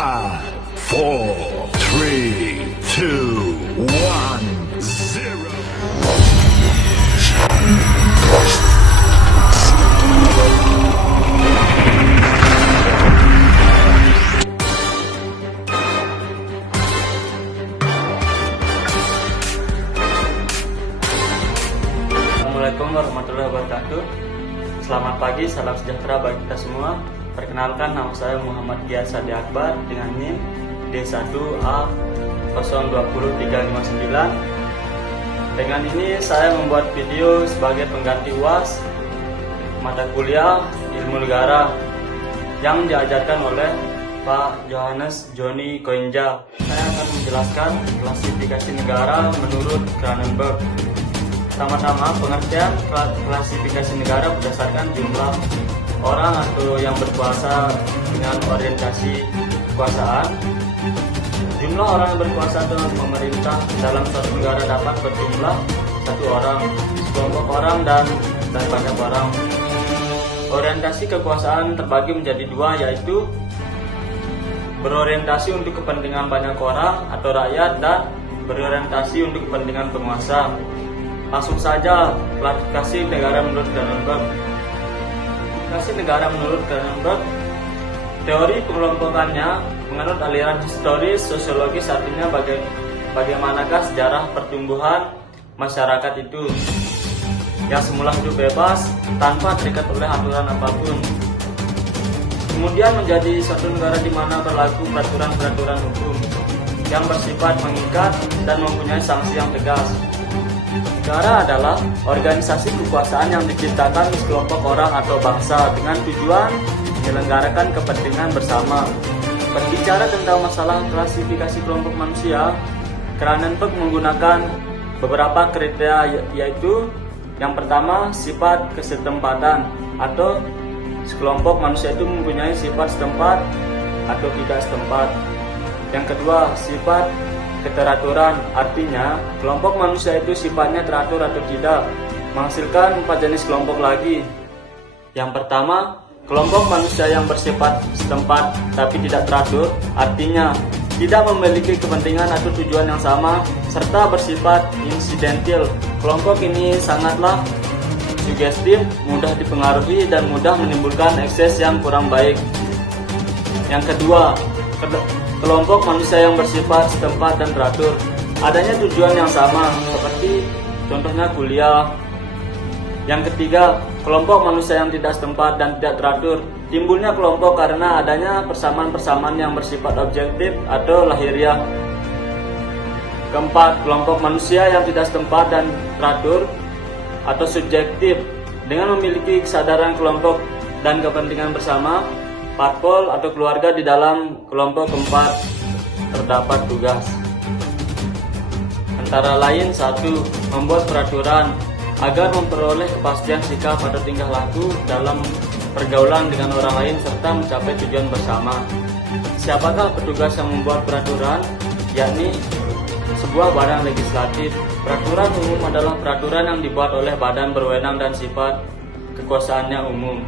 5, 4, 3, 2, 1, 0. Assalamualaikum warahmatullahi wabarakatuh. Selamat pagi, salam sejahtera bagi kita semua. Perkenalkan, nama saya Muhammad Gia Sadi Akbar dengan NIM D1A020359. Dengan ini saya membuat video sebagai pengganti UAS mata kuliah Ilmu Negara yang diajarkan oleh Pak Johannes Joni Koinja. Saya akan menjelaskan klasifikasi negara menurut Cronenberg. Pertama-tama, pengertian klasifikasi negara berdasarkan jumlah orang atau yang berkuasa dengan orientasi kekuasaan. Jumlah orang yang berkuasa atau pemerintah dalam suatu negara dapat berjumlah satu orang, sekelompok orang, dan banyak orang. Orientasi kekuasaan terbagi menjadi dua, yaitu berorientasi untuk kepentingan banyak orang atau rakyat dan berorientasi untuk kepentingan penguasa. Langsung saja, klasifikasi negara menurut Cronenberg. Klasifikasi negara menurut Cronenberg, teori pengelompokannya menganut aliran historis sosiologis, artinya bagaimanakah sejarah pertumbuhan masyarakat itu yang semula hidup bebas tanpa terikat oleh aturan apapun. Kemudian menjadi suatu negara di mana berlaku peraturan-peraturan hukum yang bersifat mengikat dan mempunyai sanksi yang tegas. Negara adalah organisasi kekuasaan yang diciptakan sekelompok orang atau bangsa dengan tujuan menyelenggarakan kepentingan bersama. Berbicara tentang masalah klasifikasi kelompok manusia, Cronenberg menggunakan beberapa kriteria, yaitu yang pertama, sifat kesetempatan, atau sekelompok manusia itu mempunyai sifat setempat atau tidak setempat. Yang kedua, sifat keteraturan, artinya kelompok manusia itu sifatnya teratur atau tidak. Menghasilkan 4 jenis kelompok lagi. Yang pertama, kelompok manusia yang bersifat setempat tapi tidak teratur, artinya tidak memiliki kepentingan atau tujuan yang sama serta bersifat insidentil. Kelompok ini sangatlah sugestif, mudah dipengaruhi dan mudah menimbulkan ekses yang kurang baik. Yang kedua, kelompok manusia yang bersifat setempat dan teratur, adanya tujuan yang sama, seperti contohnya kuliah. Yang ketiga, kelompok manusia yang tidak setempat dan tidak teratur, timbulnya kelompok karena adanya persamaan-persamaan yang bersifat objektif atau lahiriah. Keempat, kelompok manusia yang tidak setempat dan teratur atau subjektif, dengan memiliki kesadaran kelompok dan kepentingan bersama. Parpol atau keluarga di dalam kelompok keempat terdapat tugas. Antara lain, 1. Membuat peraturan agar memperoleh kepastian sikap atau tingkah laku dalam pergaulan dengan orang lain serta mencapai tujuan bersama. Siapakah petugas yang membuat peraturan? Yakni sebuah badan legislatif. Peraturan umum adalah peraturan yang dibuat oleh badan berwenang dan sifat kekuasaannya umum.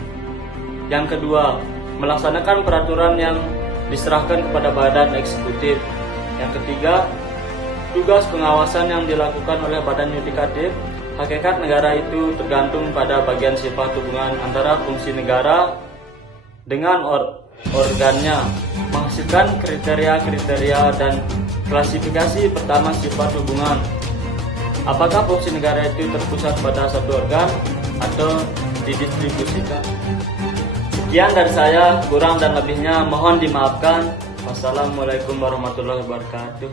Yang kedua, melaksanakan peraturan yang diserahkan kepada badan eksekutif. Yang ketiga, tugas pengawasan yang dilakukan oleh badan yudikatif. Hakikat negara itu tergantung pada bagian sifat hubungan antara fungsi negara dengan organnya. Menghasilkan kriteria-kriteria dan klasifikasi. Pertama, sifat hubungan. Apakah fungsi negara itu terpusat pada satu organ atau didistribusikan? Sekian dari saya, kurang dan lebihnya mohon dimaafkan. Wassalamualaikum warahmatullahi wabarakatuh.